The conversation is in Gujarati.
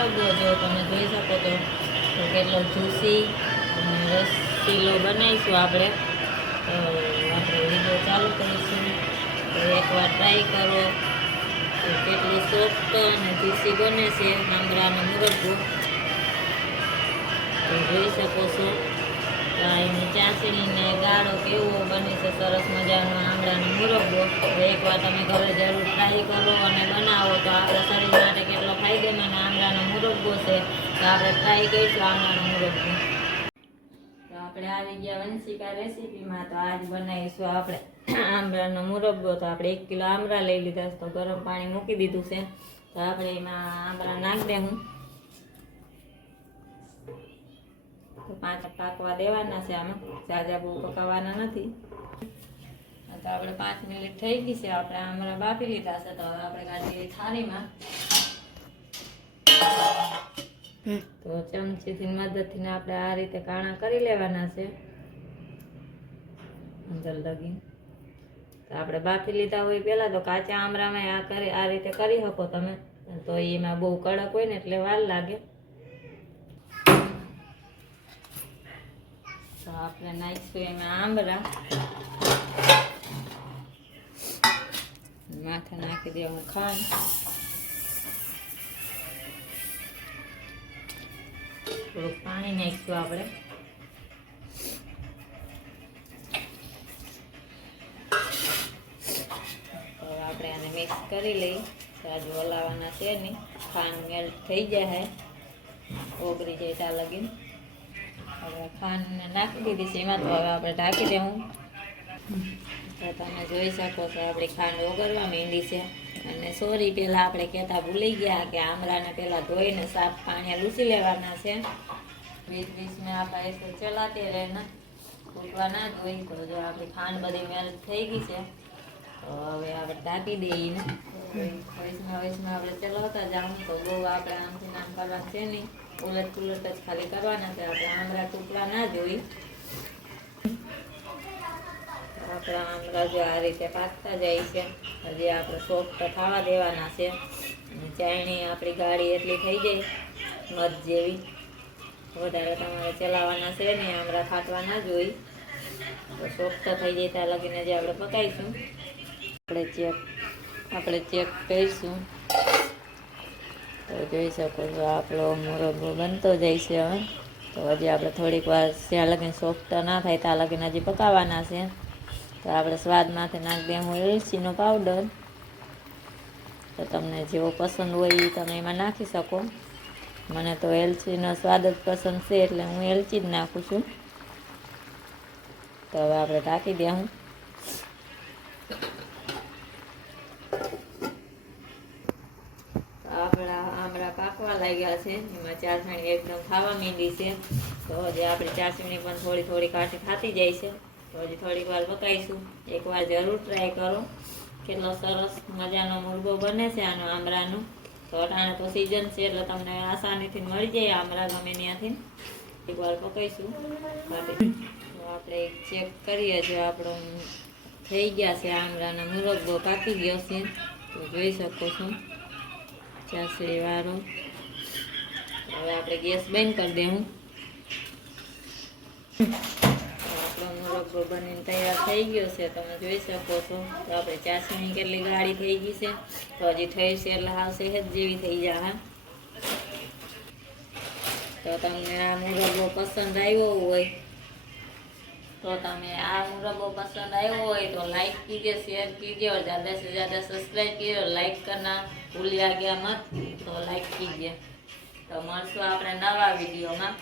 મુરબ્બો જો તમે જોઈ શકો તો કેટલો જ્યુસી અને રસીલો બનાવીશું આપણે. તો આપણે વિડીયો ચાલુ કરીશું. તો એકવાર ટ્રાય કરો તો કેટલું સોફ્ટ અને જ્યુસી બને છે આમળાનો મુરબ્બો. તો જોઈ શકો છો એની ચાસણીને ગાળો કેવો બને છે, સરસ મજાનો આમળાનો મુરબ્બો. તો એકવાર તમે ઘરે જરૂર ટ્રાય કરો અને બનાવો તો આપણા શરીર માટે કેટલો ફાયદેમંદ આમળાનો મુરબ્બો છે. તો આપણે ટ્રાય કરીશું આમળાનો મુરબ્બો. તો આપણે આવી ગયા વંશિકા રેસીપીમાં. તો આજ બનાવીશું આપણે આમળાનો મુરબ્બો. તો આપણે 1 કિલો આમળા લઈ લીધા. તો ગરમ પાણી મૂકી દીધું છે. તો આપણે એમાં આમળા નાખી દઉં. તો 5 પાકવા દેવાના છે. આમાં જાજા બહુ પકાવવાના નથી. તો આપણે 5 મિનિટ થઈ ગઈ છે. આપણે આમળા બાફી લીધા છે. તો હવે આપણે કાઢીએ થાળીમાં. તો ચમચીથી મદદથી આપણે આ રીતે કાણા કરી લેવાના છે અંદર લગી. તો આપણે બાફી લીધા હોય પહેલા તો કાચા આમળામાં આ રીતે કરી શકો તમે. તો એમાં બહુ કડક હોય ને એટલે વાર લાગે. તો આપણે નાખીશું એમાં આમળા. માથે નાખી દેવાનું ખાંડ. થોડુંક પાણી નાખીશું આપણે. તો આપણે આને મિક્સ કરી લઈ. આજુ હલાવવાના છે નહીં, ખાંડ મેલ્ટ થઈ જાય, ઓગળી જાય ત્યાં લગીને. હવે ખાંડને નાખી દીધી છે એમાં. તો હવે આપણે ઢાંકી દેવું. તો તમે જોઈ શકો છો આપણી ખાંડ ઓગળવા માંડી છે. અને સોરી પહેલાં આપણે કહેતા ભૂલી ગયા કે આમળાને પહેલાં ધોઈને સાફ પાણી લૂછી લેવાના છે. 20-20 में આપણે ऐसे ચલાતે રહેના, ફૂટવા ના જોઈએ. તો જો આપણી ખાંડ બધી મેલ્ટ થઈ ગઈ છે. તો હવે આપણે ઢાંકી દઈએ. વૈસમાં આપણે ચલાવતા જાઉં. તો બહુ આપણે આમથી નામ કરવાનું છે નહીં, ઉલટ પુલટ જ ખાલી કરવાના છે. આપણે આમળા તૂટવા ના જોઈ. આપણા આમળા જો આ રીતે પાકતા જાય છે. હજી આપણે સોફ્ટ થવા દેવાના છે. અને ચાયણી આપણી ગાળી એટલી થઈ જાય મધ જેવી. વધારે તમારે ચલાવવાના છે ને, આમળા ફાટવા ના જોઈ. તો સોફ્ટ થઈ જાય ત્યાં લગીને જે આપણે પકાવીશું. આપણે ચેક કરીશું. તો જોઈ શકો છો આપણો મુરબ્બો બનતો જાય છે હવે. તો હજી આપણે થોડીક વાર જ્યાં લગીને સોફ્ટ ના થાય ત્યાં લગીને હજી પકાવવાના છે. તો આપણે સ્વાદમાંથી નાખી દઉં એલચીનો પાવડર. તો તમને જેવો પસંદ હોય એ તમે એમાં નાખી શકો. મને તો એલચીનો સ્વાદ જ પસંદ છે એટલે હું એલચી જ નાખું છું. તો હવે આપણે ઢાંકી દઉં. આપણા આમળા પાકવા લાગ્યા છે. એમાં ચાસણી એકદમ ખાવા માંડી છે. તો હજી આપણી ચાસણી પણ થોડી થોડી કાઠી ખાતી જાય છે. તો હજી થોડીક વાર પકાવીશું. એકવાર જરૂર ટ્રાય કરો. કેટલો સરસ મજાનો મુરબ્બો બને છે આનો આમળાનો. તો અટાણે તો સિઝન છે એટલે તમને આસાનીથી મળી જાય આમળા ગમે ત્યાંથી. એકવાર પકાવીશું. તો આપણે ચેક કરીએ. જો આપણો થઈ ગયા છે આમળાનો મુરબ્બો, પાકી ગયો છે. તો જોઈ શકો છો ચાસણી વાળો. હવે આપણે ગેસ બંધ કરી દઉં. આપણો મુરબ્બો બનીને તૈયાર થઈ ગયો છે. તમે જોઈ શકો છો. તો આપણે ચાસણી કેટલી ગાળી થઈ ગઈ છે. તો હજી થઈ છે એટલે હાવ સહેજ જેવી થઈ જાય. તો તમને આ મુરબ્બો પસંદ આવ્યો હોય तो तमें आ मुरब्बो पसंद आयो हो तो लाइक कीजिए, शेयर कीजिए और ज़्यादा से ज़्यादा सब्सक्राइब कीजिए और लाइक करना भूलिया गया मत तो लाइक कीजिए। तो मळशुं आपणे नवा विडियो में।